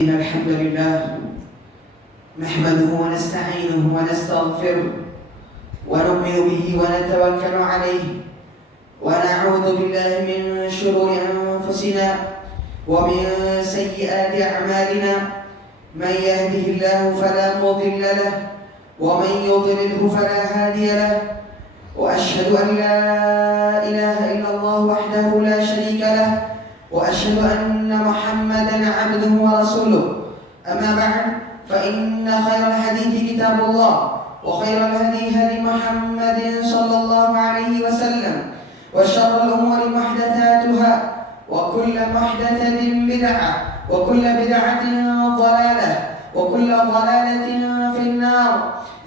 الحمد لله نحمده ونستعينه ونستغفره ونؤمن به ونتوكل عليه ونعوذ بالله من شرور أنفسنا ومن سيئات أعمالنا من يهده الله فلا مضل له ومن يضلله فلا هادي له وأشهد أن لا إله إلا الله وحده لا شريك له وأشهد أن محمدًا عبده ورسوله أما بعد فإن خير الحديث كتاب الله وخير الهدي هدي محمد صلى الله عليه وسلم وشر الأمور محدثاتها وكل محدثة بدعة وكل بدعة ضلالة وكل ضلالة في النار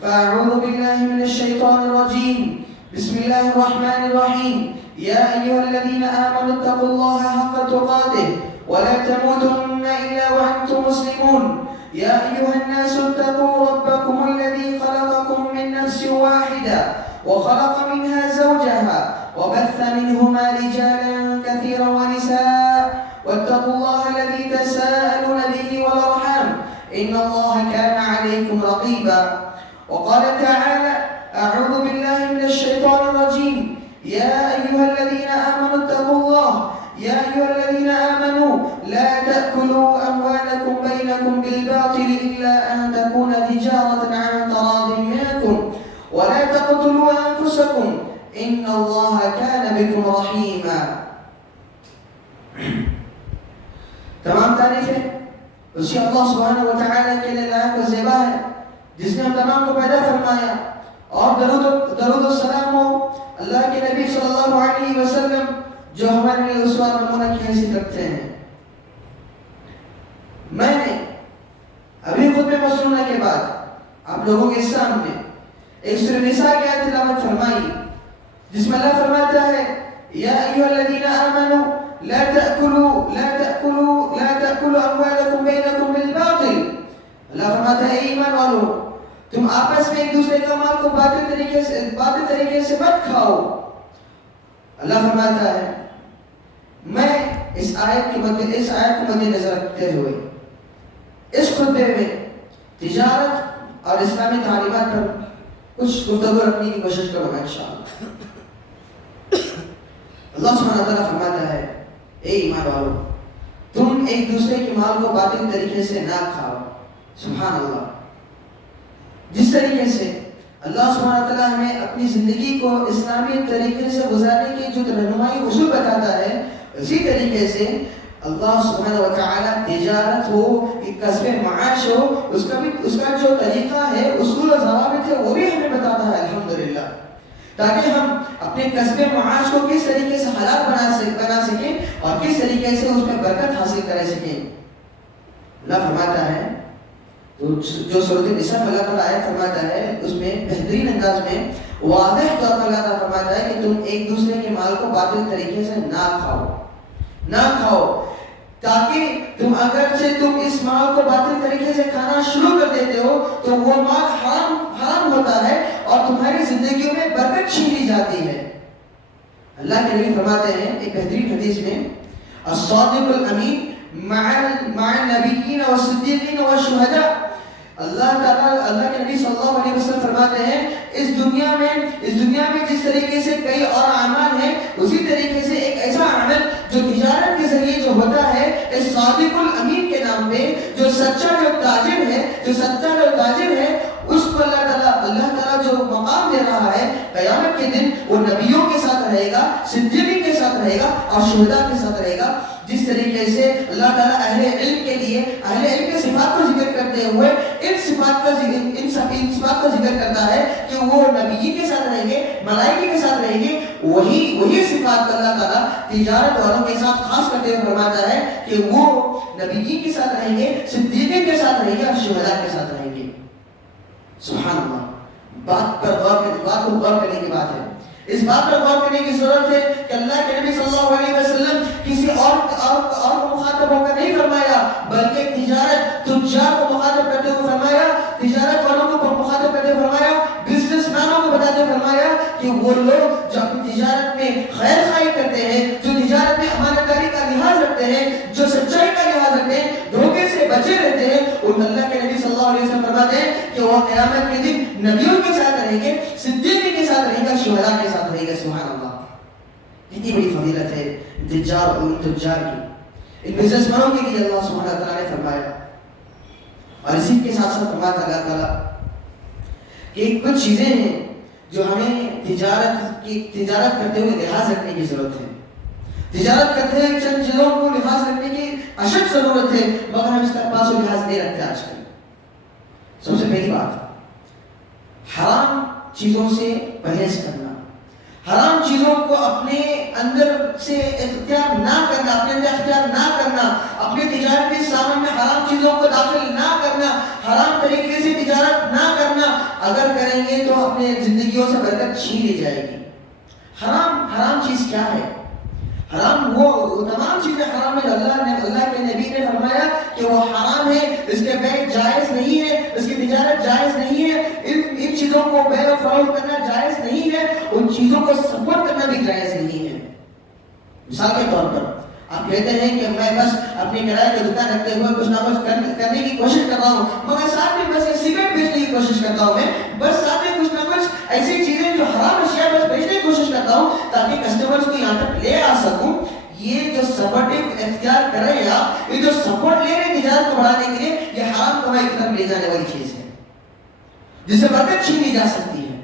فأعوذ بالله من الشيطان الرجيم بسم الله الرحمن الرحيم يا أيها الذين آمنوا اتقوا الله حق تقاته ولا تموتن إلا وأنتم مسلمون يا أيها الناس اتقوا ربكم الذي خلقكم من نفس واحدة وخلق منها زوجها وبث منهما رجالا كثيرا ونساء واتقوا الله الذي تساءلون به والأرحام إن الله كان عليكم رقيبا وقال تعالى أعوذ بالله من الشيطان الرجيم يا أيها الذين آمنوا اتقوا الله يا أيها الذين آمنوا لا تأكلوا أموالكم بينكم بالباطل إلا أن تكون تجارة عن تراض منكم ولا تقتلوا أنفسكم إن الله كان بكم رحيما. تمام تعریفیں اسی اللہ سبحانہ و تعالیٰ کے لیے لائق و زیبا ہے جس نے ہم تمام کو پیدا فرمایا اور درود و سلام ہو اللہ کے نبی صلی اللہ علیہ وسلم جو ہمارے لیے اسوہ نمونہ کی حیثیت رکھتے ہیں. میں نے ابھی خطبہ مسنونہ کے بعد آپ لوگوں کے سامنے ایک سورہ نساء کی آیت تلاوت فرمائی جس میں اللہ فرماتا ہے یا ایھا الذین آمنوا لا تأکلوا اموالکم بینکم بالباطل. اللہ فرماتا ہے اے ایمان والو تم آپس میں ایک دوسرے کا مال کو باطل طریقے سے مت کھاؤ. اللہ فرماتا ہے میں اس آیت کو مد نظر رکھتے ہوئے اس خطبے میں تجارت اور اسلامی تعلیمات پر کچھ گفتگو رکھنے کی کوشش کروں گا انشاءاللہ. اللہ سبحانہ وتعالیٰ فرماتا ہے اے ایمان والو تم ایک دوسرے کے مال کو باطل طریقے سے نہ کھاؤ. سبحان اللہ. جس طریقے سے اللہ سبحانہ وتعالیٰ ہمیں اپنی زندگی کو اسلامی طریقے سے گزارنے کی جو رہنمائی اصول بتاتا ہے اسی طریقے سے اللہ سبحانہ وتعالیٰ تجارت ہو کسب معاش ہو اس کا جو طریقہ ہے اصول و ضوابط ہے وہ بھی ہمیں بتاتا ہے الحمدللہ تاکہ ہم اپنے کسب معاش کو کس طریقے سے حلال بنا سکیں اور کس طریقے سے اس میں برکت حاصل کر سکیں. اللہ فرماتا ہے جو سورۃ النساء میں اللہ تعالیٰ آیت فرماتا ہے اس میں بہترین انداز میں واضح طور پر اللہ تعالیٰ فرماتا ہے کہ تم ایک دوسرے کے مال کو باطل طریقے سے نہ کھاؤ تاکہ تم اس مال کو باطل طریقے سے کھانا شروع کر دیتے ہو تو وہ مال حرام ہوتا ہے اور تمہاری زندگیوں میں برکت چھین لی جاتی ہے. اللہ کے نبی فرماتے ہیں ایک بہترین حدیث میں الصادق الامین مع النبیین والصدیقین والشہداء. اللہ کے نبی صلی اللہ علیہ وسلم فرماتے ہیں اس دنیا میں جس طریقے سے کئی اور اعمال ہیں اسی طریقے سے ایک ایسا عمل جو تجارت کے ذریعے جو ہوتا ہے اس صادق الامین کے نام پہ جو سچا جو تاجر ہے اس کو اللہ تعالیٰ جو مقام دے رہا ہے قیامت کے دن وہ نبیوں کے ساتھ رہے گا صدیقین کے ساتھ رہے گا اور شہداء کے ساتھ رہے گا. جس طریقے سے اللہ تعالیٰ اہل علم کے صفات کو ذکر کرتے ہوئے ان صفات کا ذکر کرتا ہے کہ وہ نبی کے ساتھ رہیں گے ملائکہ کے ساتھ رہیں گے. وہی صفات اللہ تعالیٰ تجارت والوں کے ساتھ خاص کرتے ہوئے فرماتا ہے کہ وہ نبی کے ساتھ رہیں گے صدیقین کے ساتھ رہیں گے اور شہداء کے ساتھ رہیں گے. سبحان اللہ. بات کو غور کرنے کی بات ہے. اس بات پر غور کرنے کی ضرورت ہے کہ اللہ کے نبی صلی اللہ علیہ وسلم کسی اور کو مخاطب ہو کر نہیں فرمایا بلکہ تجار کو مخاطب کرتے ہوئے فرمایا, تجارت والوں کو مخاطب کرتے ہوئے فرمایا, بزنس مینوں کو بتاتے ہوئے فرمایا کہ وہ لوگ جو اپنی تجارت میں خیر خواہی کرتے ہیں, جو تجارت میں امانت داری کا لحاظ رکھتے ہیں, جو سچائی کا لحاظ رکھتے ہیں, دھوکے سے بچے رہتے اور اللہ کے نبی صلی اللہ علیہ وسلم فرماتے ہیں کہ وہ قیامت کے دن نبیوں کے ساتھ رہیں گے، صدیقین کے ساتھ رہیں گے، شہداء کے ساتھ رہیں گے. سبحان اللہ، کتنی بڑی فضیلت ہے تجار اور تجار کی. ان بزنس مینوں کے لیے اللہ سبحانہ تعالیٰ نے فرمایا. اور اسی کے ساتھ ساتھ فرمایا اللہ تعالیٰ کہ کچھ چیزیں ہیں جو ہمیں تجارت کرتے ہوئے لحاظ رکھنے کی ضرورت ہے. تجارت کرتے ہوئے چند چیزوں کو لحاظ رکھنے کی اشد ضرورت ہے، مگر ہم اس کا پاس و لحاظ نہیں رکھتے آج کل. سب سے پہلی بات، حرام چیزوں سے پرہیز کرنا، حرام چیزوں کو اپنے اندر سے اختیار نہ کرنا، اپنے اندر اختیار نہ کرنا، اپنے تجارت کے سامان میں حرام چیزوں کو داخل نہ کرنا، حرام طریقے سے تجارت نہ کرنا. اگر کریں گے تو اپنے زندگیوں سے برکت چھین لی جائے گی. حرام چیز کیا ہے؟ حرام وہ تمام چیزیں حرام ہے. اللہ کے نبی نے فرمایا کہ وہ حرام ہے، اس کے بیع جائز نہیں ہے، اس کی تجارت جائز نہیں ہے، ان چیزوں کو بیع و فروخت کرنا جائز نہیں ہے، ان چیزوں کو سپورٹ کرنا بھی جائز نہیں ہے. مثال کے طور پر آپ کہتے ہیں کہ میں بس اپنی کرائے کی دکان رکھتے ہوئے کچھ نہ کچھ کرنے کی کوشش کر رہا ہوں، مگر ساتھ میں بس سگریٹ بیچنے کی کوشش کرتا ہوں، میں بس ساتھ میں کچھ نہ کچھ ایسی چیزیں جو حرام اشیاء بس بیچنے کی کوشش کرتا ہوں تاکہ کسٹمرز کو یہاں تک لے آ سکوں. یہ جو سپورٹیو اختیار کر رہے ہیں آپ، یہ جو سپورٹ لے رہے ہیں تجارت کو بڑھانے کے لیے، یہ حرام کمائی کی طرف لے جانے والی چیز ہے جس سے برکت چھینی جا سکتی ہے.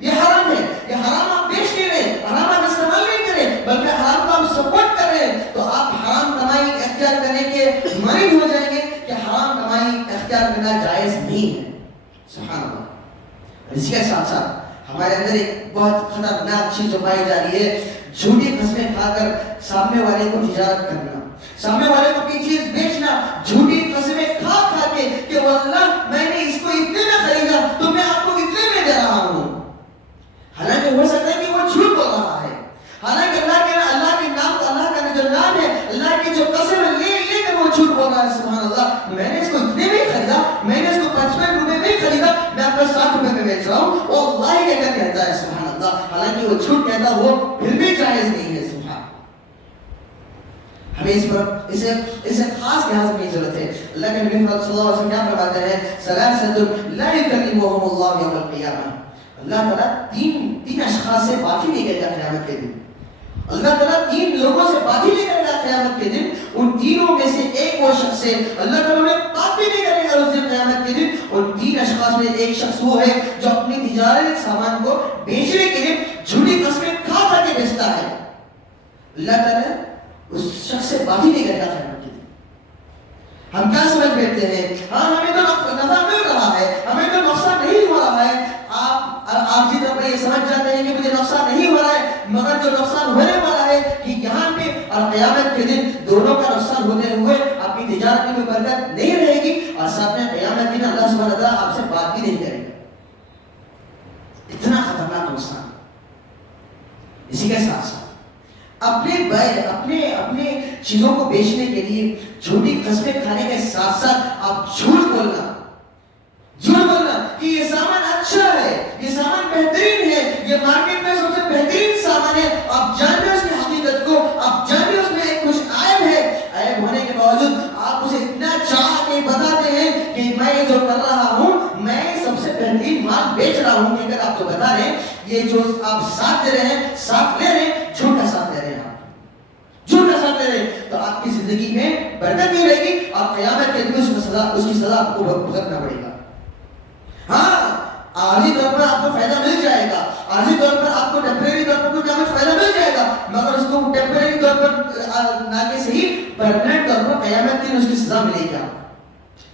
یہ حرام ہے. یہ حرام آپ بیچ نہیں رہے، حرام آپ استعمال نہیں کریں، بلکہ حرام کو آپ سپورٹ کر رہے ہیں، تو آپ حرام کمائی اختیار کرنے کے مانند ہو جائیں گے کہ حرام کمائی اختیار کرنا جائز نہیں ہے. سبحان اللہ. اسی کے ساتھ ساتھ ہمارے اندر ایک بہت خطرناک چیز جو پائی جا رہی ہے، جھوٹی قسمیں کھا کر سامنے والے کو تجارت کرنا، سامنے والے کو کوئی چیز بیچنا جھوٹی قسمیں کھا کھا کے کہ واللہ میں نے اس کو اتنے میں خریدا تو میں آپ کو اتنے میں دے رہا ہوں. حالانکہ ہو سکتا ہے کہ وہ جھوٹ بول رہا ہے، حالانکہ اللہ کے نام کو، اللہ کا جو نام ہے، اللہ کی جو قسم لے کر وہ جھوٹ بول رہا ہے. سبحان اللہ، میں نے اس کو اتنے میں خریدا، میں نے اس کو 55 روپے میں خریدا، میں آپ کو 60 روپے میں بیچ رہا ہوں، وہ اللہ ہی کہتا کہتا ہے. سبحان اللہ، حالانکہ وہ جھوٹ کہتا وہ پھر بھی جائز نہیں ہے. سبحان، ہمیں اسے خاص لحاظ کی ضرورت ہے. اللہ کے نبی صلی اللہ علیہ وسلم کیا فرماتے ہیں؟ ثلاثۃ لا یکلمهم اللہ یوم القیامہ. اللہ تعالیٰ تین اشخاص سے بات ہی نہیں کرے گا قیامت کے دن. اللہ تعالیٰ 3 لوگوں سے بات ہی نہیں کرے گا قیامت کے دن. ان تینوں میں سے ایک وہ شخص ہے اللہ تعالیٰ نے بات بھی نہیں کرے گا اس دن قیامت کے دن. ان 3 اشخاص میں ایک شخص وہ ہے جو اپنی تجارت سامان کو بیچنے کے لیے جھوٹی قسمیں کھا کھا کے بیچتا ہے. اللہ تعالیٰ اس شخص سے بات ہی نہیں کرے گا قیامت کے دن. ہم کیا سمجھ بیٹھتے ہیں؟ ہاں ہمیں تو نفع مل رہا ہے، ہمیں تو نقصان نہیں ہو رہا ہے. آپ جی طرح یہ سمجھ جاتے ہیں کہ مجھے نقصان نہیں ہو رہا ہے، مگر جو نقصان ہونے والا ہے کہ یہاں پہ اور قیامت کے دن دونوں کا نقصان ہوتے ہوئے آپ کی تجارت میں کوئی برکت نہیں رہے گی، اور ساتھ میں قیامت کے دن اللہ سبحانہ وتعالیٰ آپ سے بات بھی نہیں کرے گا. اتنا خطرناک نقصان. اسی کے ساتھ ساتھ اپنے چیزوں کو بیچنے کے لیے جھوٹی قسمیں کھانے کے ساتھ ساتھ آپ جھوٹ بولنا کہ یہ سامان اچھا ہے، یہ سامان بہترین ہے، یہ مارکیٹ میں سب سے بہترین سامان ہے. آپ جانتے ہیں اس کی حقیقت کو، آپ جانتے ہیں اس میں کچھ عیب ہے، عیب ہونے کے باوجود آپ اسے اتنا چاہ کے بتاتے ہیں کہ میں جو کر رہا ہوں میں سب سے بہترین مال بیچ رہا ہوں. کہ اگر آپ کو بتا رہے ہیں یہ جو آپ ساتھ دے رہے ہیں، ساتھ لے رہے ہیں، جھوٹ کا ساتھ لے رہے ہیں، آپ جھوٹ کا ساتھ لے رہے ہیں، تو آپ کی زندگی میں برکت نہیں رہے گی. آپ قیامت کے دن اس کی سزا آپ کو بھگتنا پڑے گا. ہاں عارضی طور پر آپ کو فائدہ مل جائے گا، عارضی طور پر آپ کو ٹیمپریری طور پر کچھ فائدہ مل جائے گا، مگر اس کو ٹیمپریری طور پر نہ کہ صحیح پرماننٹ طور پر قیامت کے دن اس کی سزا ملے گی،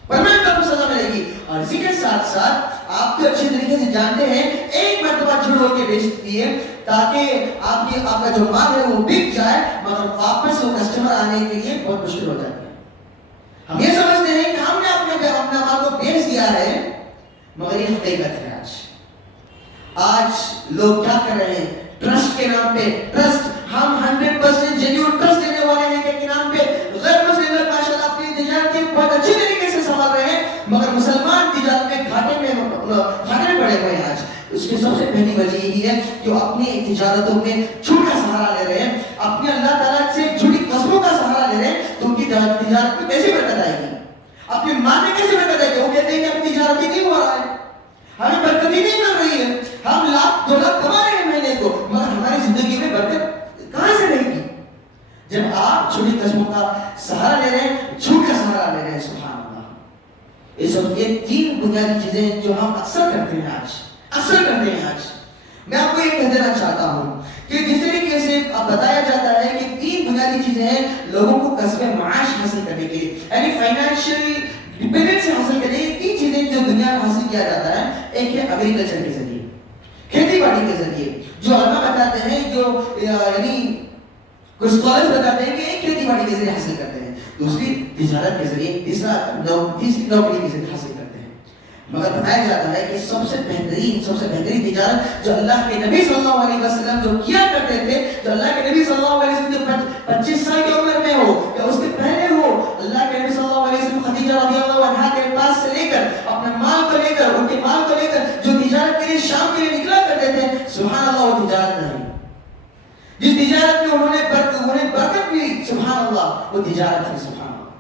پرماننٹ طور پر سزا ملے گی. اور اسی کے ساتھ ساتھ آپ کو اچھی طریقے سے جانتے ہیں ایک مرتبہ جھوٹ ہو کے بیچ دیے تاکہ آپ کا جو مال ہے وہ بک جائے، مگر واپس وہ کسٹمر آنے کے لیے بہت مشکل ہو جاتی ہے. ہم یہ سمجھتے ہیں کہ ہم نے اپنے مال کو بیچ دیا ہے، مگر یہ حقیقت ہے. آج لوگ کیا کر رہے ہیں؟ ٹرسٹ کے نام پہ، ٹرسٹ ہم 100% جینیون ٹرسٹ دینے والے ہیں کے نام پہ غیر مسلم لوگ ماشاءاللہ اپنی تجارت کی بہت اچھی طریقے سے سنبھال رہے ہیں، مگر مسلمان تجارت میں گھاٹے میں پڑے ہوئے ہیں. آج اس کی سب سے پہلی وجہ یہی ہے کہ وہ اپنی تجارتوں میں جھوٹ کا سہارا لے رہے ہیں، اپنے اللہ تعالیٰ سے جھوٹی قسموں کا سہارا لے رہے ہیں. تو ان کی تجارت میں کیسے برکت آئے گی؟ اپنی ماں میں کیسے برکت ہے کہ وہ کہتے ہیں کہ اپنی تجارت ہی نہیں ہو رہا ہے, ہمیں برکت ہی نہیں مل رہی ہے, ہم لاکھ 2 لاکھ کما رہے ہیں مہینے کو, مگر ہماری زندگی میں برکت کہاں سے رہے گی؟ جب آپ چھوٹی قسموں کا سہارا لے رہے ہیں, جھوٹ کا سہارا لے رہے ہیں. سبحان اللہ. اس وقت یہ 3 بنیادی چیزیں جو ہم اکثر کرتے ہیں آج, میں آپ کو یہ کہہ دینا چاہتا ہوں کہ جس طریقے سے اب بتایا جاتا ہے کہ 3 بنیادی چیزیں ہیں لوگوں کو کسب معاش حاصل کرنے کے لیے, یعنی فائنینشیل ڈیپینڈنس حاصل کرنے کے لیے 3 چیزیں جو دنیا میں حاصل کیا جاتا ہے. ایک ہے ایگریکلچر کے ذریعے, کھیتی باڑی کے ذریعے, جو علماء بتاتے ہیں, جو یعنی کچھ اسکالرز بتاتے ہیں کہ ایک کھیتی باڑی کے ذریعے حاصل کرتے ہیں, دوسری تجارت کے ذریعے, تیسری نوکری کے ذریعے حاصل کرتے ہیں. مگر بتایا جاتا ہے کہ سب سے بہترین تجارت جو اللہ کے نبی صلی اللہ علیہ وسلم جو کیا کرتے تھے, جو اللہ کے نبی صلی اللہ علیہ وسلم جو 25 سال کی عمر میں ہو یا اس کے پہلے ہو, اللہ کے نبی صلی اللہ علیہ وسلم خدیجہ رضی اللہ عنہا کے پاس سے لے کر اپنے مال کو لے کر, ان کے مال کو لے کر جو تجارت کے لیے شام کے لیے نکلا کرتے تھے, سبحان اللہ, وہ تجارت نہیں. جس تجارت میں انہوں نے برکت ملی, سبحان اللہ, وہ تجارت ہے. سبحان اللہ.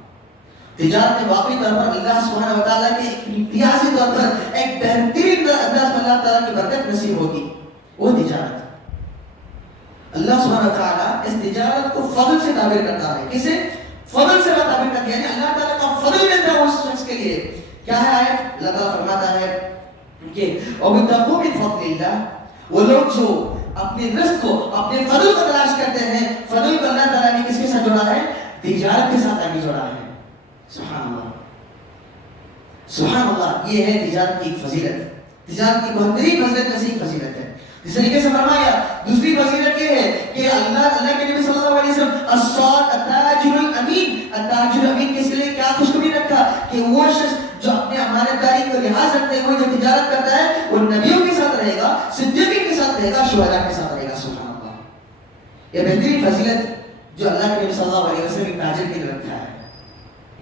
تجارت میں واقعی طور پر اللہ سبحانہ وتعالیٰ کے امتیازی طور پر ایک بہترین انداز میں اللہ تعالیٰ کی برکت نصیب ہوگی, وہ تجارت. اللہ سبحانہ وتعالیٰ اس تجارت کو فضل سے تعبیر کرتا ہے. کسے فضل سے تعبیر کرتا ہے, یعنی اللہ تعالیٰ کا فضل دیتا ہے اس شخص کے لیے. کیا ہے آیت؟ اللہ تعالیٰ فرماتا ہے کہ وَابْتَغُوا مِنْ فَضْلِ اللَّهِ, وہ لوگ جو اپنے رزق کو, اپنے فضل کو تلاش کرتے ہیں, فضل کو اللہ تعالیٰ نے کس کے ساتھ جوڑا ہے؟ تجارت کے ساتھ آگے جوڑا ہے. سبحان اللہ, سبحان اللہ. یہ ہے تجارت کی ایک فضیلت, تجارت کی بہترین فضیلت میں سے ایک فضیلت ہے. اس طریقے سے فرمایا دوسری فضیلت یہ ہے کہ اللہ کے نبی صلی اللہ علیہ وسلم التاجر الامین, التاجر الامین کس لیے کیا خوشخبری رکھا کہ وہ شخص جو اپنے امانتداری کو لحاظ رکھتے ہوئے جو تجارت کرتا ہے وہ نبیوں کے ساتھ رہے گا, صدیقین کے ساتھ رہے گا, شہداء کے ساتھ رہے گا. سبحان اللہ. یہ بہترین فضیلت جو اللہ کے نبی صلی اللہ علیہ وسلم تاجر کے لیے رکھا ہے,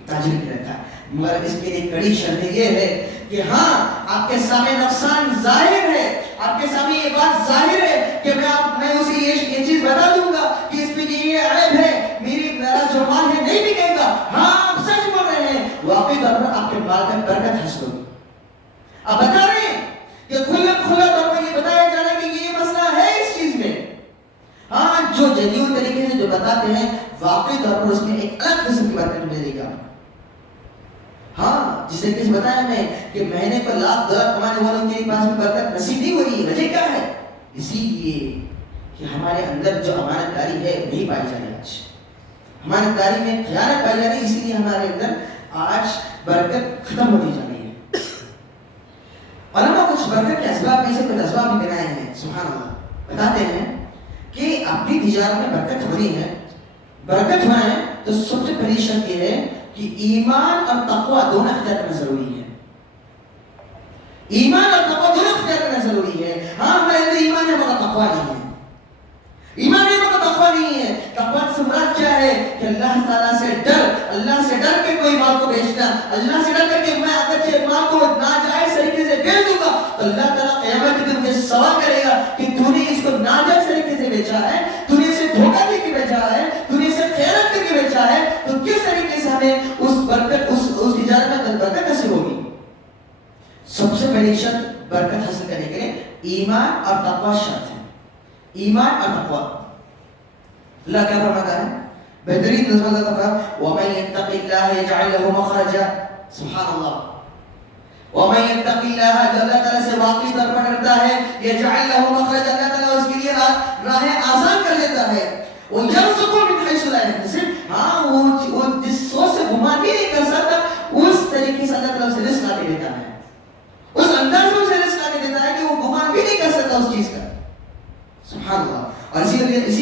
تاجر کے رکھا ہے. مگر اس کے لیے کڑی شرط یہ ہے کہ ہاں آپ کے سامنے نقصان ظاہر ہے, آپ کے سامنے یہ بات ظاہر ہے کہ میں اسے یہ چیز بتا دوں گا کہ اس میں یہ عیب ہے, میرا جو مال ہے نہیں بکے گا. ہاں آپ سچ بول رہے ہیں, واقعی طور پر آپ کے مال میں برکت حاصل ہوگی. آپ بتا رہے ہیں کہ کھلا طور پر یہ بتایا جا رہا ہے کہ یہ مسئلہ ہے اس چیز میں. ہاں جو جنیون طریقے سے جو بتاتے ہیں واقعی طور پر اس میں ایک الگ قسم کی برکت ملے گا. ہاں جس طریقے سے بتایا میں کہ مہینے پر لاکھ 2 لاکھ کمانے والوں کے پاس بھی برکت نصیب نہیں ہو رہی ہے. وجہ کیا ہے؟ اسی لیے کہ ہمارے اندر جو امانت داری ہے نہیں پائی جا رہی. آج امانت داری میں خیانت پائی جا رہی ہے, اسی لیے ہمارے اندر آج برکت ختم ہوتی جا رہی ہے. علماء کچھ برکت کے اسباب میں سے کچھ اسباب بھی بنائے ہیں. سبحان اللہ. بتاتے ہیں کہ اپنی تجارت میں برکت ہونی ہے, برکت ہونا ہے تو سب سے پہلی شرط یہ ہے کہ ایمان اور تقوی دونوں اختیار کرنا ضروری ہے. ایمان اور تقوی دونوں اختیار کرنا ضروری ہے. ہاں ہمارے اندر ایمان ہے مگر تقوی نہیں ہے. ایمان ہے مگر تقوی نہیں ہے. تقوی سے مراد کیا ہے کہ اللہ تعالیٰ سے ڈر, اللہ سے ڈر کے کوئی مال کو بیچنا, اللہ سے ڈر کر کے میں اگر یہ مال کو ناجائز طریقے سے بیچ دوں گا تو اللہ تعالیٰ قیامت کے دن مجھے سوال کرے گا کہ تو نے اس کو ناجائز طریقے سے بیچا ہے, تو نے اسے دھوکہ دے کے بیچا ہے, تو نے اسے خیانت کر کے بیچا ہے, تو کس طریقے سے ہمیں اس برکت اس تجارت میں برکت کیسے ہوگی؟ سب سے پہلی شرط برکت حاصل کرنے کے لیے ایمان اور تقوی شرط ہے. ایمان اور تقوی. اللہ کیا فرماتا ہے؟ بہترین نظم اللہ تعالیٰ وَمَن يَتَّقِ اللَّهَ يَجْعَلْ لَهُ مَخْرَجًا. سبحان اللہ. وَمَن يَتَّقِ اللَّهَ, جو اللہ تعالیٰ سے واقعی طور پر ڈرتا ہے, يَجْعَلْ لَهُ مَخْرَجًا, اللہ تعالیٰ اس کے لیے راہیں آسان کر دیتا ہے. وَيَرْزُقْهُ مِنْ حَيْثُ لَا يَحْتَسِبُ, ہاں وہ جس سوچ سے گمان بھی نہیں کر سکتا اس طریقے سے اللہ تعالیٰ اسے رزق لا کے دیتا ہے, اس انداز میں اسے رزق لا کے دیتا ہے کہ وہ گمان بھی نہیں کر سکتا اس چیز کا. سبحان اللہ. اور اسی طریقے سے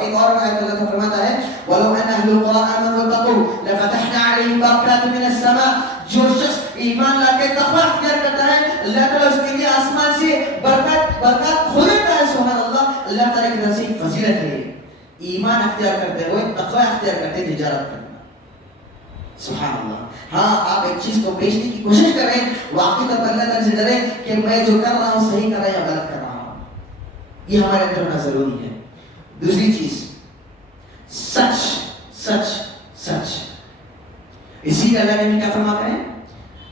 ایک اور آیت اللہ تعالیٰ فرماتا ہے وَلَوْ أَنَّ أَهْلُ الْقُرَىٰ آمَنُوا وَاتَّقُوا لَفَتَحْنَا عَلَيْهِمْ بَرَكَاتٍ مِنَ السَّمَاءِ. جو شخص ایمان لا کے تقوی اختیار کرتا ہے اللہ تعالیٰ اس کے لیے آسمان سے برکات کھولتا ہے. سبحان اللہ. اللہ تعالیٰ کی طرف سے ایک فضیلت ہے ایمان اختیار کرتے ہوئے تقوی اختیار کرتے تجارت کرنا. سبحان اللہ. ہاں آپ ایک چیز کو بیچنے کی کوشش کر رہے ہیں, واقعی طور پر اللہ تعالیٰ سے ڈریں کہ میں جو کر رہا ہوں صحیح کر رہا ہوں یا غلط کر رہا ہوں. یہ ہمارے اندر ہونا ضروری ہے. دوسری چیز سچ. اسی لیے اللہ کے نبی کیا فرماتے ہیں؟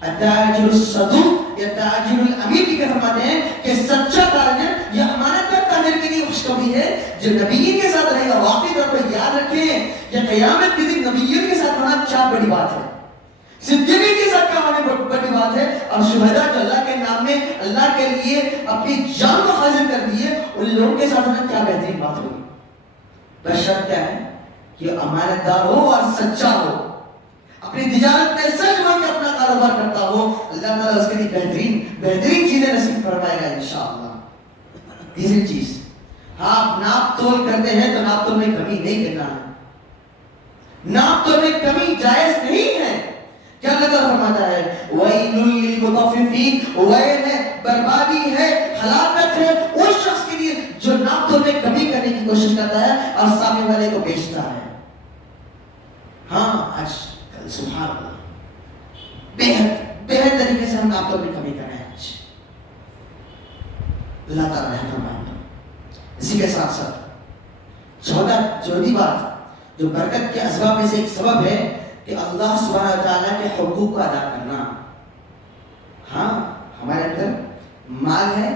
التاجر الصدوق یا تاجر الامین کی کیا فرماتے ہیں کہ سچا تاجر یا امانت دار تاجر کے لیے خوشخبری ہے جو نبیین کے ساتھ رہے گا. واقعی طور پر یاد رکھیں کہ قیامت کے دن نبیین کے ساتھ ہونا کیا بڑی بات ہے, صدیقین کے ساتھ کیا ہونے بڑی بات ہے, اور شہداء جو اللہ کے نام میں اللہ کے لیے اپنی جان کو حاضر کر دیے ان لوگوں کے ساتھ ہونا کیا بہترین بات ہوگی. بس شرط کیا ہے کہ امانت دار ہو اور سچا ہو, اپنی تجارت میں سچ بول کے اپنا کاروبار کرتا ہو. اللہ تعالیٰ اس کے لیے بہترین چیزیں نصیب فرمائے گا انشاءاللہ. تیسری چیز, ہاں آپ ناپ تول کرتے ہیں تو ناپ تول میں کمی نہیں کرنا ہے. ناپ تول میں کمی جائز نہیں ہے. کیا اللہ تعالیٰ فرماتا ہے وَيْلٌ لِّلْمُطَفِّفِينَ, ویل ہے, بربادی ہے, ہلاکت ہے اس شخص کے لیے جو ناپ تول میں کمی کرنے کی کوشش کرتا ہے اور سامنے والے کو بیچتا ہے. ہاں آج کل سبحان اللہ بہت طریقے سے ہم ناپ تول میں کمی کر رہے ہیں. آج اللہ تعالیٰ رحم فرمائے. اسی کے ساتھ ساتھ چوتھی بات جو برکت کے اسباب میں سے ایک سبب ہے کہ اللہ سبحانہ و تعالیٰ کے حقوق کو ادا کرنا. ہاں ہمارے اندر مال ہے,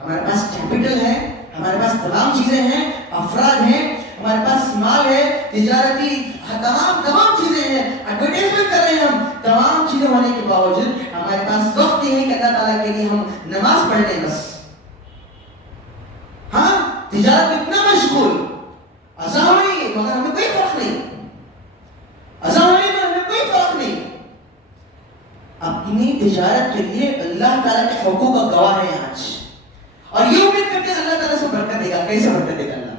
ہمارے پاس کیپٹل ہے, ہمارے پاس تمام چیزیں ہیں, افراد ہیں, ہمارے پاس مال ہے, تجارتی تمام چیزیں ہیں, ایڈورٹائزمنٹ کر رہے ہیں ہم. تمام چیزیں ہونے کے باوجود ہمارے پاس وقت نہیں ہے کہ اللہ تعالیٰ کے لیے ہم نماز پڑھ لیں بس. ہاں تجارت میں اتنا مشغول, اذان ہو رہی ہے مگر ہمیں کوئی فرق نہیں, اذان ہو رہی ہے مگر ہمیں کوئی فرق نہیں. اپنی تجارت کے لیے اللہ تعالیٰ کے حقوق کا گواہ ہے آج, اور یہ امید کرتے ہیں اللہ تعالیٰ سے برکت دے گا. کیسے برکت دے گا اللہ؟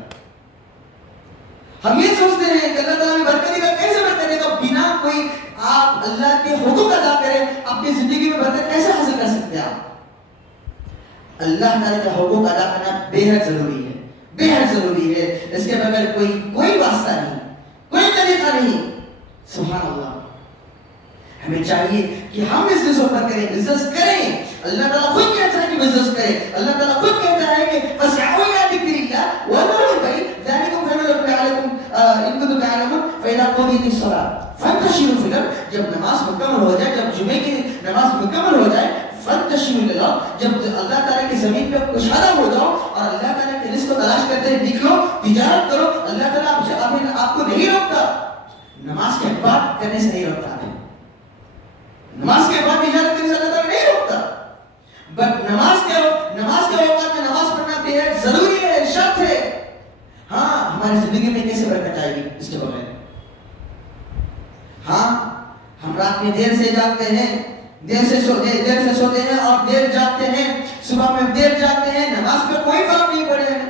ہم یہ سوچتے ہیں کہ اللہ تعالیٰ میں برکت دے گا, کیسے برکت دے گا؟ بنا کوئی آپ اللہ کے حقوق ادا کریں اپنی زندگی میں برکت کیسے حاصل کر سکتے ہیں؟ آپ اللہ تعالیٰ کے حقوق ادا کرنا بےحد ضروری ہے, بےحد ضروری ہے. اس کے بغیر کوئی واسطہ نہیں, کوئی طریقہ نہیں. سبحان اللہ. ہمیں چاہیے کہ ہم بزنس اوپر کریں, بزنس کریں. اللہ تعالیٰ خود کہتا ہے کہ بزنس کریں. اللہ تعالیٰ خود کہتا ہے کہ فَاسْعَوْا إِلَىٰ ذِكْرِ اللَّهِ وَذَرُوا الْبَيْعَ ذَٰلِكُمْ خَيْرٌ لَكُمْ لَعَلَّكُمْ إِن كُنتُمْ تَعْلَمُونَ فَإِذَا قُضِيَتِ الصَّلَاةُ فَانتَشِرُوا فِي الْأَرْضِ. جب نماز مکمل ہو جائے, جب جمعے کی نماز مکمل ہو جائے, فانتشروا فی الارض, جب اللہ تعالیٰ کی زمین پہ کشادہ ہو جاؤ اور اللہ تعالیٰ کے رزق کو تلاش کرتے نکلو, تجارت کرو. اللہ تعالیٰ آپ کو نہیں روکتا, نماز کے بعد کرنے سے نہیں روکتا. نماز کے بعد تجارت کرنے سے اللہ تعالیٰ نہیں روکتا, بٹ نماز کے اوقات میں نماز پڑھنا بےحد ضروری ہے, شرط ہے. ہاں ہماری زندگی میں کیسے برکت آئے گی اس کے بغیر؟ ہاں ہم رات میں دیر سے جاگتے ہیں, دیر سے سوتے ہیں اور دیر جاگتے ہیں, صبح میں دیر جاگتے ہیں, نماز پہ کوئی فرق نہیں پڑے ہیں.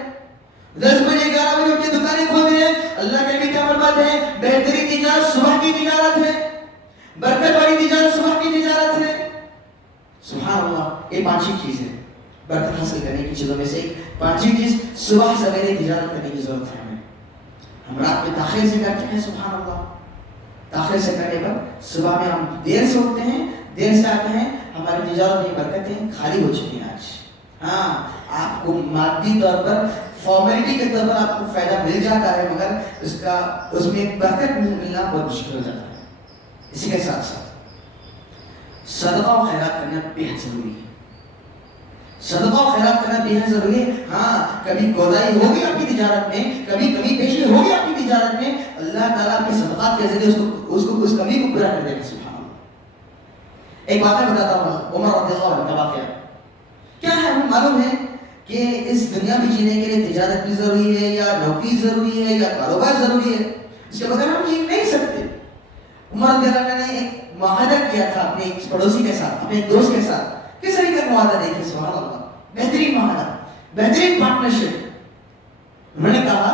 10 بجے 11 بجے اٹھ کے دکانیں کھولتے ہیں. اللہ کے نبی کیا فرماتے ہیں؟ بہترین تجارت صبح کی تجارت ہے, برکت والی تجارت صبح کی تجارت ہے. سبحان اللہ. یہ 5 چیز ہے برکت حاصل کرنے کی چیزوں میں سے ایک. 5 چیز صبح سویرے تجارت کرنے کی ضرورت ہے ہمیں. ہم رات میں تاخیر سے کرتے ہیں, سبحان اللہ. تاخیر سے کرنے پر صبح میں ہم دیر سے اٹھتے ہیں, دیر سے آتے ہیں, ہماری تجارت کی برکتیں خالی ہو چکی ہیں آج. ہاں آپ کو مادی طور پر فارمیلٹی کے طور پر آپ کو فائدہ مل جاتا ہے, مگر اس میں برکت ملنا بہت مشکل ہو جاتا ہے. اسی کے ساتھ ساتھ صدقہ و خیرات کرنا بہت ضروری ہے. صدقہ و خیرات کرنا بہت ضروری ہے. ہاں کبھی کوتاہی ہوگی آپ کی تجارت میں, کبھی کمی پیشی ہوگی آپ کی تجارت میں, اللہ تعالیٰ کے صدقات کے ذریعے اس کمی کو پورا کر دے گا. سبحان اللہ. ایک واقعہ بتاتا ہوں, عمر رضی اللہ عنہ کا واقعہ. کیا ہے, ہمیں معلوم ہے کہ اس دنیا میں جینے کے لیے تجارت بھی ضروری ہے, یا نوکری ضروری ہے, یا کاروبار ضروری ہے. اس کے بغیر ہم جی نہیں سکتے. عمر رضی اللہ عنہ نے ایک معاہدہ کیا تھا اپنے ایک پڑوسی کے ساتھ, اپنے ایک دوست کے ساتھ. کس طریقے کا معاہدہ دیکھیں, سبحان اللہ, بہترین معاہدہ, بہترین پارٹنرشپ. انہوں نے کہا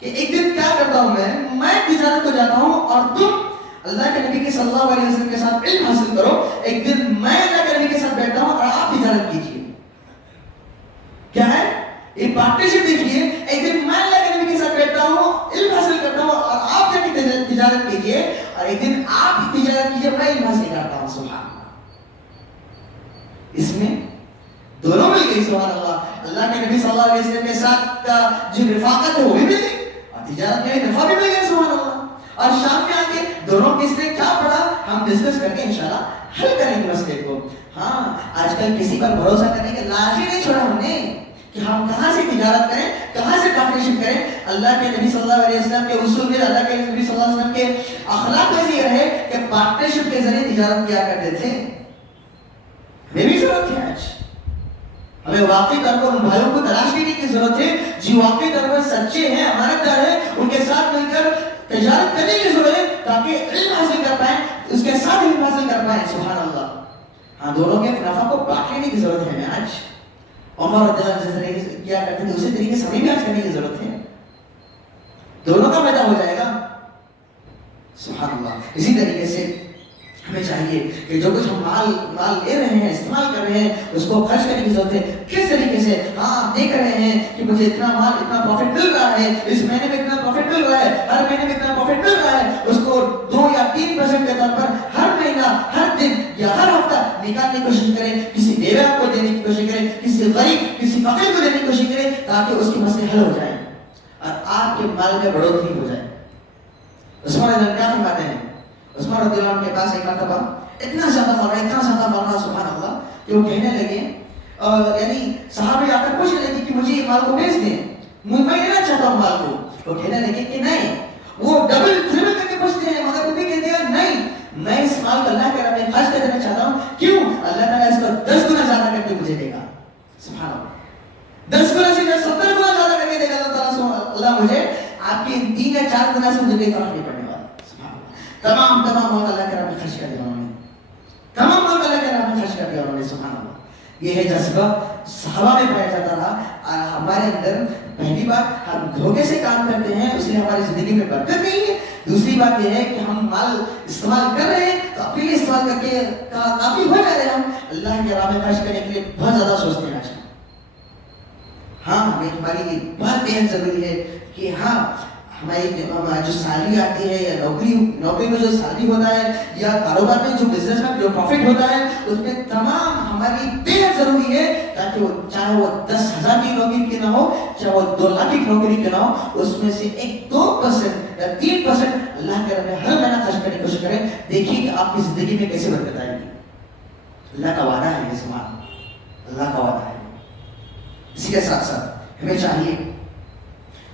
کہ ایک دن کیا کرتا ہوں میں تجارت کو جاتا ہوں اور تم اللہ کے نبی کے صلی اللہ علیہ وسلم کے ساتھ علم حاصل کرو. ایک دن میں اللہ کے نبی کے ساتھ بیٹھتا ہوں اور آپ تجارت کیجیے. کیا ہے یہ پارٹنرشپ؟ دیکھیے, ایک دن میں اللہ کے نبی کے ساتھ بیٹھتا ہوں, علم حاصل کرتا ہوں اور آپ جا کے تجارت کیجیے, اور ایک دن آپ تجارت کیجیے, میں علم حاصل کرتا ہوں. سبحان اللہ. اس میں دونوں مل گئی. سبحان اللہ. اللہ کے نبی صلی اللہ علیہ وسلم کے ساتھ کا جو رفاقت ہے وہ بھی مل گئی, اور تجارت میں نفع بھی مل گیا. سبحان اللہ. اور شام میں آ کے دونوں کس نے کیا پڑھا, ہم ڈسکس کر کے انشاءاللہ حل کریں گے مسئلے کو. ہاں آج کل کسی پر بھروسہ کرنے کے لاج ہی نہیں چھوڑا ہم نے کہ ہم کہاں سے تجارت کریں, کہاں سے پارٹنرشپ کریں. اللہ کے نبی صلی اللہ علیہ وسلم کے اصول میں, اللہ کے نبی صلی اللہ علیہ وسلم کے اخلاق میں یہ ہے کہ پارٹنرشپ کے ذریعے تجارت کیا کرتے تھے. ہمیں بھی ضرورت ہے آج, ہمیں واقعی طور پر ان بھائیوں کو تلاش کرنے کی ضرورت ہے جو واقعی طور پر سچے ہیں, امانتدار ہیں, ان کے ساتھ مل کر تجارت کرنے کی ضرورت ہے تاکہ علم حاصل کر پائیں, اس کے ساتھ علم حاصل کر پائیں. سبحان اللہ. ہاں دونوں کے نفع کو بانٹ لینے کی ضرورت ہے ہمیں آج. عمر رضی اللہ عنہ جس طریقے سے کیا کرتے تھے اسی طریقے سے ہمیں بھی آج کرنے کی ضرورت ہے. دونوں کا فائدہ ہو جائے گا. سبحان اللہ. اسی طریقے سے ہمیں چاہیے کہ جو کچھ ہم مال لے رہے ہیں, استعمال کر رہے ہیں, اس کو خرچ کرنے کی ضرورت ہے. کس طریقے سے؟ ہاں آپ دیکھ رہے ہیں کہ مجھے اتنا مال, اتنا پروفٹ مل رہا ہے, اس مہینے میں اتنا پروفٹ مل رہا ہے, ہر مہینے میں اتنا پروفٹ مل رہا ہے, اس کو 2 یا 3% کے طور پر ہر مہینہ, ہر دن یا ہر ہفتہ نکالنے کی کوشش کریں. کسی بیوہ کو دینے کی کوشش کریں, کسی غریب, کسی فقیر کو دینے کی کوشش کریں تاکہ اس کے مسئلے حل ہو جائیں اور آپ کے مال میں بڑھوتری ہو جائے. عثمان رضی اللہ عنہ کیا فرماتے ہیں؟ عثمان رضی اللہ عنہ کے پاس ایک مرتبہ اتنا زیادہ مال, سبحان اللہ, کہ وہ کہنے لگے, یعنی صحابہ آ کر پوچھنے لگے کہ مجھے یہ مال کو بیچ دیں, میں لینا چاہتا ہوں مال کو. وہ کہنے لگے کہ نہیں, وہ ڈبل ٹربل کر کے پوچھتے ہیں مگر وہ بھی کہتے ہیں نہیں, میں اس مال کو اللہ کے راہ میں خرچ کر دینا چاہتا ہوں. کیوں؟ اللہ تعالیٰ اس کو 10 گنا زیادہ کر کے مجھے دے گا. سبحان اللہ. 10 گنا سے 70 گنا زیادہ کر کے دے گا اللہ مجھے. آپ کی 3 یا 4 گنا سے مجھے کوئی فرق نہیں پڑنے والا. تمام مال اللہ کے راہ میں خرچ کر دیا انہوں نے, تمام مال اللہ کے راہ میں خرچ کر دیا انہوں نے. سبحان اللہ. یہ ہے جذبہ صحابہ میں پایا جاتا رہا. ہمارے اندر پہلی بات ہم دھوکے سے کام کرتے ہیں, اس لیے ہماری زندگی میں برکت نہیں ہے. دوسری بات یہ ہے کہ ہم مال استعمال کر رہے ہیں تو اپنے لیے استعمال کر کے کافی ہو جا رہے ہیں. ہم اللہ کے راہ میں خرچ کرنے کے لیے بہت زیادہ سوچتے ہیں آج. ہاں ہمیں ہماری یہ بہت بہت ضروری ہے کہ ہاں ہماری جو سیلری آتی ہے یا نوکری میں جو سیلری ہوتا ہے یا کاروبار میں جو بزنس میں جو پروفٹ ہوتا ہے اس میں تمام ہماری بہت ضروری ہے تاکہ چاہے وہ 10,000 کی نوکری کی نہ ہو, چاہے وہ 2 لاکھ کی نوکری کی نہ ہو, اس میں سے 1-2% یا 3% اللہ کے راہ میں ہر مہینہ خرچ کرنے کی کوشش کریں. دیکھیے کہ آپ کی زندگی میں کیسے برکت آئے گی. اللہ کا وعدہ ہے یہ سمان, اللہ کا وعدہ ہے. اسی کے ساتھ ساتھ ہمیں چاہیے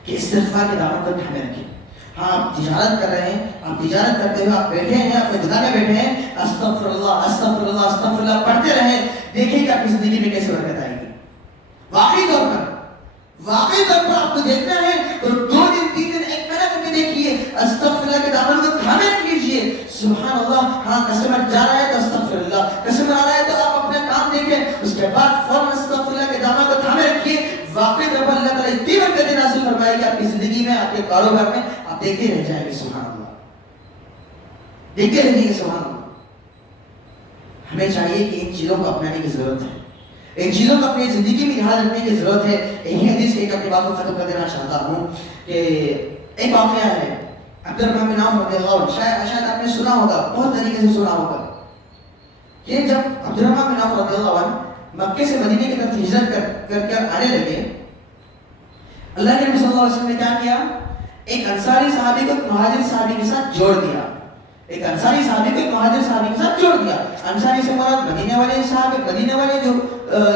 کہ استغفار کے دامن کو تھامے رکھیں. ہاں آپ تجارت کر رہے ہیں, آپ تجارت کرتے ہوئے آپ بیٹھے ہیں, اپنے دکان میں بیٹھے ہیں, استغفر اللہ استغفر اللہ استغفر اللہ پڑھتے رہیں. دیکھیں کہ آپ کی زندگی میں کیسے برکت آئے گی. واقعی طور پر آپ کو دیکھنا ہے تو 2 دن 3 دن 1 مہینہ کر کے دیکھیے, استغفر اللہ کے دامن کو تھامے رکھ لیجیے. سبحان اللہ. ہاں کسٹمر جا رہا ہے تو استغفر اللہ, کسٹمر آ رہا ہے تو آپ اپنا کام دیکھیں, اس کے بعد فوراً استغفر اللہ کے دامن کو تھامے رکھیے. واقعی طور پر اللہ تعالیٰ اتنی برکت نازل فرمائے گی آپ کی زندگی میں, آپ کے کاروبار میں, آپ دیکھتے رہ جائیں گے. سبحان اللہ, دیکھتے رہیے. سبحان اللہ. ہمیں چاہیے کہ ان چیزوں کو اپنانے کی ضرورت ہے, ان چیزوں کو اپنی زندگی میں یاد رکھنے کی ضرورت ہے. یہی حدیث ایک اپنی بات کو ختم کر دینا چاہتا ہوں کہ ایک واقعہ ہے عبد الرحمن بن عوف رضی اللہ عنہ, شاید آپ نے سنا ہوگا, بہت طریقے سے سنا ہوگا. یہ جب عبد الرحمن بن عوف رضی اللہ عنہ مکے سے مدینے کی طرف ہجرت کر آنے لگے, اللہ کے نبی صلی اللہ علیہ وسلم نے کیا کیا, ایک انصاری صحابی کو مہاجر صحابی کے ساتھ جوڑ دیا. ایک انصاری صحابی کو مہاجر صحابی کے ساتھ جوڑ دیا. انصاری سے مراد مدینے والے صحابی, مدینے والے جو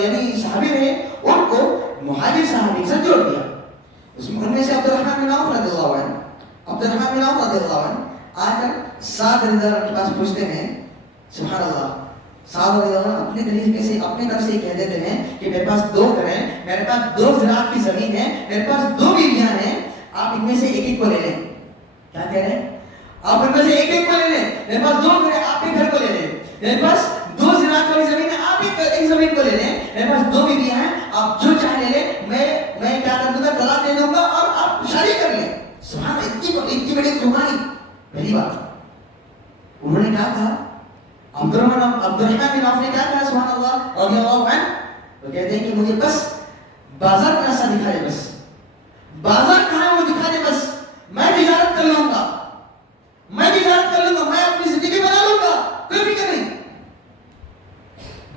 یعنی صحابی رہے ان کو مہاجر صحابی کے ساتھ جوڑ دیا. ان میں سے عبد الرحمن بن عوف رضی اللہ عنہ آ کر سعد رضی اللہ عنہ کے پاس پوچھتے ہیں. سبحان اللہ. سعد رضی اللہ عنہ اپنے طریقے سے اپنے طرف سے یہ کہہ دیتے ہیں کہ میرے پاس 2 گھر ہیں, میرے پاس 2 زراعت کی زمین ہے, میرے پاس 2 بیویاں ہیں, آپ ان میں سے ایک کو لے لیں. کیا کہہ رہے ہیں؟ آپ ان میں سے ایک کو لے لیں. میرے پاس 2 گھر ہیں, آپ ایک گھر کو لے لیں. میرے پاس 2 زراعت والی زمین ہے, آپ ایک زمین کو لے لیں. میرے پاس 2 بیویاں ہیں, آپ جو چاہے لے لیں, میں کیا کر دوں گا, طلاق دے دوں گا اور آپ شادی کر لیں. سبحان اللہ, اتنی بڑی قربانی. پہلی بات انہوں نے کیا کہا, عبد الرحمن بن عوف نے کیا کہا, سبحان اللہ رضی اللہ عنہ, وہ کہتے ہیں کہ مجھے بس بازار کا راستہ دکھا دے, بس بازار کہاں ہے وہ دکھا دے, بس میں تجارت کر لوں گا, میں اپنی زندگی بنا لوں گا, کوئی فکر نہیں.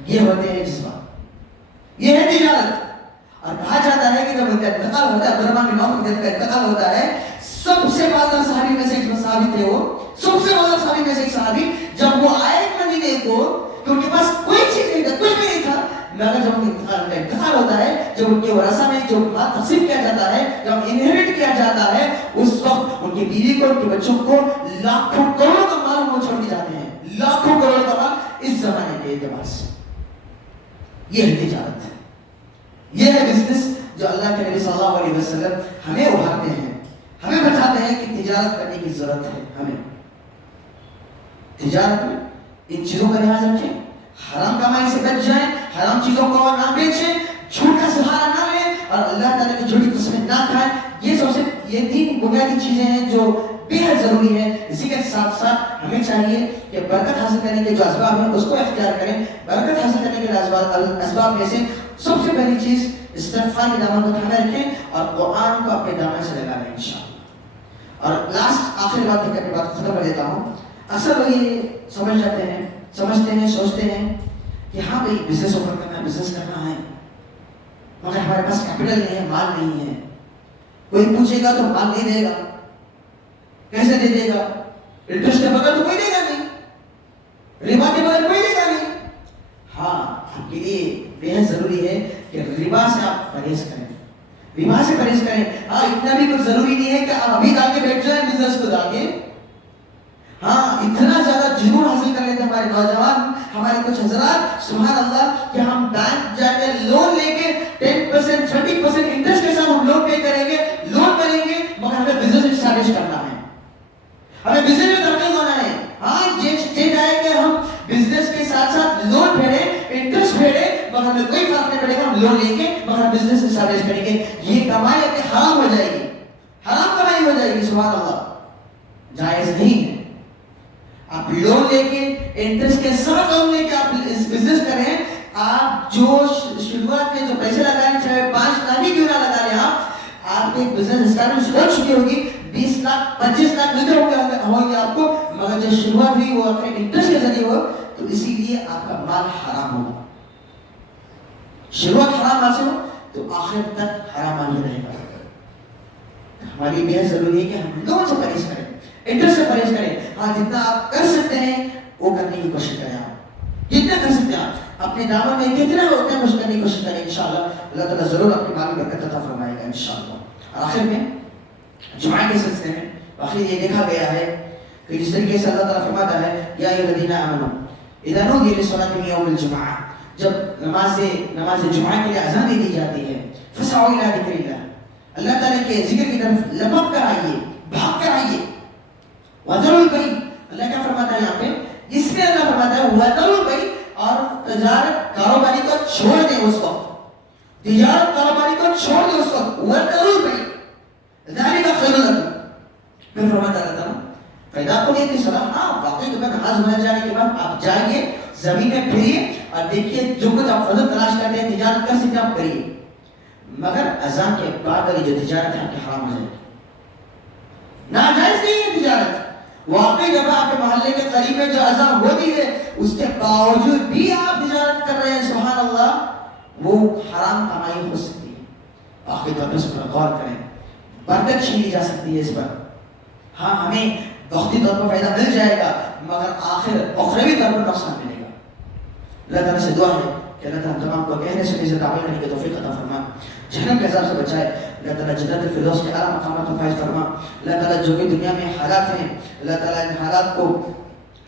یہ ہوتے ہیں جذبات, یہ ہے تجارت. اور کہا جاتا ہے کہ جب ان کا انتقال ہوتا ہے, عبد الرحمن بن عوف کا انتقال ہوتا ہے, سب سے بادر صحابی میں سے ایک صحابی تھے, وہ سب سے بڑا صحابی میں سے ایک صحابی جب وہ آئے مدینے کو کہ ان کے پاس کوئی چیز نہیں تھا, کچھ بھی نہیں تھا, مگر جب ان کا انتقال ہوتا ہے, جب ان کے ورثہ میں جو مال تقسیم کیا جاتا ہے, جب انہیریٹ کیا جاتا ہے, اس وقت ان کی بیوی کو, ان کے بچوں کو لاکھوں کروڑوں کا مال وہ چھوڑ کے جاتے ہیں, لاکھوں کروڑوں کا مال اس زمانے کے اعتبار سے. یہ ہے تجارت, یہ ہے بزنس جو اللہ کے نبی صلی اللہ علیہ وسلم ہمیں ابھارتے ہیں, ہمیں بتاتے ہیں کہ تجارت کرنے کی ضرورت ہے. ہمیں تجارت میں ان چیزوں کا لحاظ رکھیں, حرام کمائی سے بچ جائیں, حرام چیزوں کو نہ بیچیں, جھوٹ کا سہارا نہ لیں, اور اللہ تعالیٰ کی جھوٹی قسمیں نہ کھائیں. یہ تین بنیادی چیزیں ہیں جو بے حد ضروری ہے. اسی کے ساتھ ساتھ ہمیں چاہیے کہ برکت حاصل کرنے کے جو اسباب ہیں اس کو اختیار کریں. برکت حاصل کرنے کے اسباب میں سے سب سے پہلی چیز استغفار کے دامن کو تھامے رکھیں اور قرآن کو اپنے دامن سے لگا لیں انشاءاللہ. اور لاسٹ آخری بات کہہ کر بات ختم کر دیتا ہوں. اکثر وہ یہ سمجھتے ہیں, سوچتے ہیں کہ ہاں بھائی بزنس اوپر کرنا ہے, بزنس کرنا ہے, مگر ہمارے پاس کیپٹل نہیں ہے, مال نہیں ہے. کوئی پوچھے گا تو مال نہیں دے گا, کیسے دے دے گا؟ انٹرسٹ کے بغیر تو کوئی دے گا نہیں, ربا کے بغیر کوئی دے گا نہیں. ہاں, آپ کے لیے بے حد ضروری ہے کہ ربا سے آپ پرہیز کریں, ربا سے پرہیز کریں. ہاں, اتنا بھی کچھ ضروری نہیں ہے کہ آپ ابھی جا کے بیٹھ جائیں بزنس کو جا کے. ہاں, اتنا زیادہ جنون حاصل کر لیتے ہمارے نوجوان, ہمارے کچھ حضرات, سبحان اللہ, کہ ہم بینک جا کے لون لے کے 10% 30% انٹرسٹ کے ساتھ ہم لون پے کریں گے, لون کریں گے, مگر ہمیں بزنس اسٹارٹ کرنا ہے, ہمیں بزنس میں ترقی ہونا ہے. ہاں, یہ ہے کہ ہم بزنس کے ساتھ ساتھ لون بھریں, انٹرسٹ بھریں, مگر ہمیں کوئی فرق نہیں پڑے گا, ہم لون لیں گے مگر ہم بزنس اسٹارٹ کریں گے. یہ کمائی اپنے حرام ہو جائے گی, حرام کمائی ہو جائے گی. سبحان اللہ, جائز نہیں ہے. آپ لون لے کے انٹرسٹ کے ساتھ لون لے کے آپ بزنس کریں. آپ جو شروعات میں جو پیسے لگائیں, چاہے 5 لاکھ بھی کیوں نہ لگا رہے, آپ ایک بزنس اسٹارٹ ہو چکی ہوگی, 20 لاکھ 25 لاکھ ملتے ہوں گے آپ کو, مگر جو شروعات ہوئی وہ اپنے انٹرسٹ کے ذریعے ہو, تو اسی لیے آپ کا مال حرام ہوگا. شروعات حرام حاصل ہو تو آخر تک حرام مال ہی رہے گا. ہماری بے حد ضروری ہے کہ ہم لون سے پرہیز کریں, انٹرسٹ سے پرہیز کریں. ہاں, جتنا آپ کر سکتے ہیں وہ کرنے کی کوشش کریں. آپ جتنا کر سکتے ہیں آپ اپنے دامن میں کتنا ہوتا ہے کچھ کرنے کی کوشش کریں. انشاءاللہ اللہ تعالیٰ ضرور اپنے مال میں برکت عطا فرمائے گا انشاءاللہ. آخر میں جمعہ کے سلسلے میں آخر یہ دیکھا گیا ہے کہ جس طریقے سے اللہ تعالیٰ فرماتا ہے, یا ایھا الذین آمنوا اذا نودی للصلاۃ من یوم الجمعہ, جب نماز جمعہ کے لیے اذان دے دی جاتی ہے, فسعوا الی ذکر اللہ, اللہ تعالیٰ کے ذکر کی طرف لپک کر آئیے, بھاگ کر آئیے. وذروا البیع, اللہ کیا فرماتا ہے یہاں پہ, اس میں اللہ فرماتا ہے وذروا البیع, اور تجارت کاروباری کو چھوڑ دیں اس وقت, تجارت کاروباری کو چھوڑ دیں اس وقت. وذروا البیع ذلک خیر لکم, پھر فرماتا رہتا ہوں فإذا قضیت الصلاۃ, ہاں واقعی تمہیں نماز ہو جانے کے بعد آپ جائیے زمین میں پھریے اور دیکھیے جو کچھ آپ فضل تلاش کرتے ہیں, تجارت کر سکتے آپ کریے, مگر اذان کے بعد والی جو تجارت ہے آپ کی حرام ہو جائے گی, ناجائز نہیں ہے تجارت. واقعی جب آپ کے محلے کے قریب میں جو اذان ہوتی ہے اس کے باوجود بھی آپ تجارت کر رہے ہیں, سبحان اللہ, وہ حرام کمائی ہو سکتی ہے. آخری طور پر اس پر غور کریں, برکت چھینی جا سکتی ہے اس پر. ہاں, ہمیں وقتی طور پر فائدہ مل جائے گا مگر آخر اخروی طور پر نقصان ملے گا. اللہ تعالیٰ سے دعا ہے کہ اللہ تعالیٰ تمام کو کہنے سے عزت عمل کرنے کی توفیق عطا فرما, جہنم کے عذاب سے بچائے. اللہ تعالیٰ جنت الفردوس کے اعلیٰ مقامات کو فائز فرما. اللہ تعالیٰ جو بھی دنیا میں حالات ہیں, اللہ تعالیٰ ان حالات کو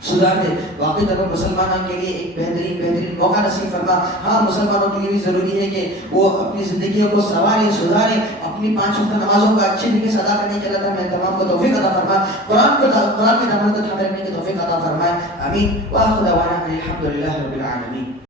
سدھار دے. واقعی طور پر مسلمانوں کے لیے ایک بہترین موقع نصیب فرما. ہاں, مسلمانوں کے لیے بھی ضروری ہے کہ وہ اپنی زندگیوں کو سنواریں, سدھاریں, اپنی 5 وقت نمازوں کا اچھے طریقے سے ادا کرنے کے. اللہ تعالیٰ ہمیں تمام کو توفیق عطا فرما, قرآن کے دامن کو تھامے رکھنے کی توفیق عطا فرمائے. آمین. وآخر دعوانا الحمد للہ رب العالمین.